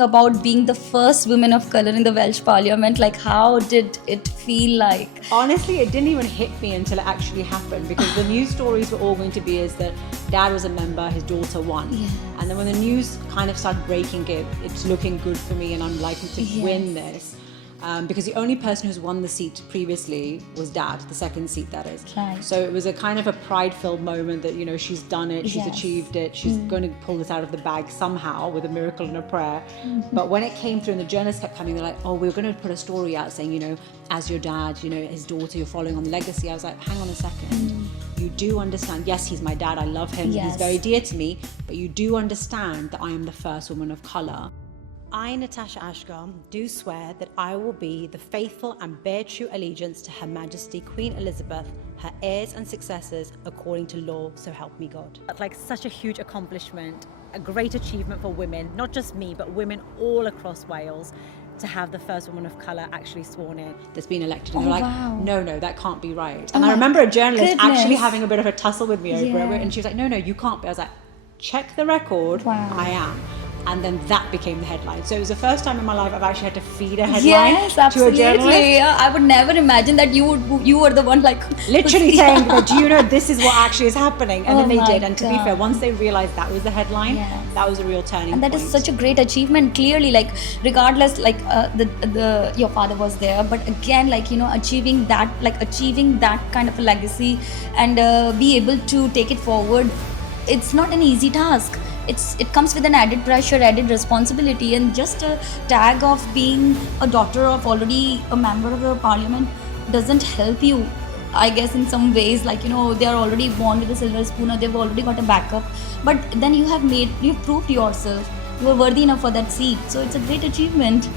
About being the first woman of color in the Welsh Parliament. Like, how did it feel like? Honestly, it didn't even hit me until it actually happened, because the news stories were all going to be is that dad was a member, his daughter won. Yes. And then when the news kind of started breaking it, it's looking good for me and I'm likely to win this. Because the only person who's won the seat previously was dad, the second seat that is. Right. So it was a kind of a pride-filled moment that, you know, she's done it, she's achieved it, she's going to pull this out of the bag somehow with a miracle and a prayer. But when it came through and the journalists kept coming, they're like, oh, we're going to put a story out saying, you know, as your dad, you know, his daughter, you're following on the legacy. I was like, hang on a second. You do understand, yes, he's my dad, I love him, he's very dear to me, but you do understand that I am the first woman of colour. I, Natasha Ashgar, do swear that I will be the faithful and bear true allegiance to Her Majesty Queen Elizabeth, her heirs and successors, according to law, so help me God. That's like such a huge accomplishment, a great achievement for women, not just me, but women all across Wales, to have the first woman of colour actually sworn in that's been elected. And they're like, no, that can't be right. And I remember a journalist actually having a bit of a tussle with me over it, and she was like, no, you can't be. I was like, check the record, I am. And then that became the headline. So it was the first time in my life I've actually had to feed a headline to a journalist. I would never imagine that you were the one like literally saying, do you know this is what actually is happening? And then they did. And to be fair, once they realized that was the headline, that was a real turning point. And that is such a great achievement. Clearly, like regardless, like your father was there, but again, like, you know, achieving that kind of a legacy and be able to take it forward, it's not an easy task. It comes with an added pressure, added responsibility, and just a tag of being a daughter of already a member of the parliament doesn't help you, I guess, in some ways. Like, you know, they are already born with a silver spoon, or they've already got a backup, but then you've proved yourself, you are worthy enough for that seat. So it's a great achievement.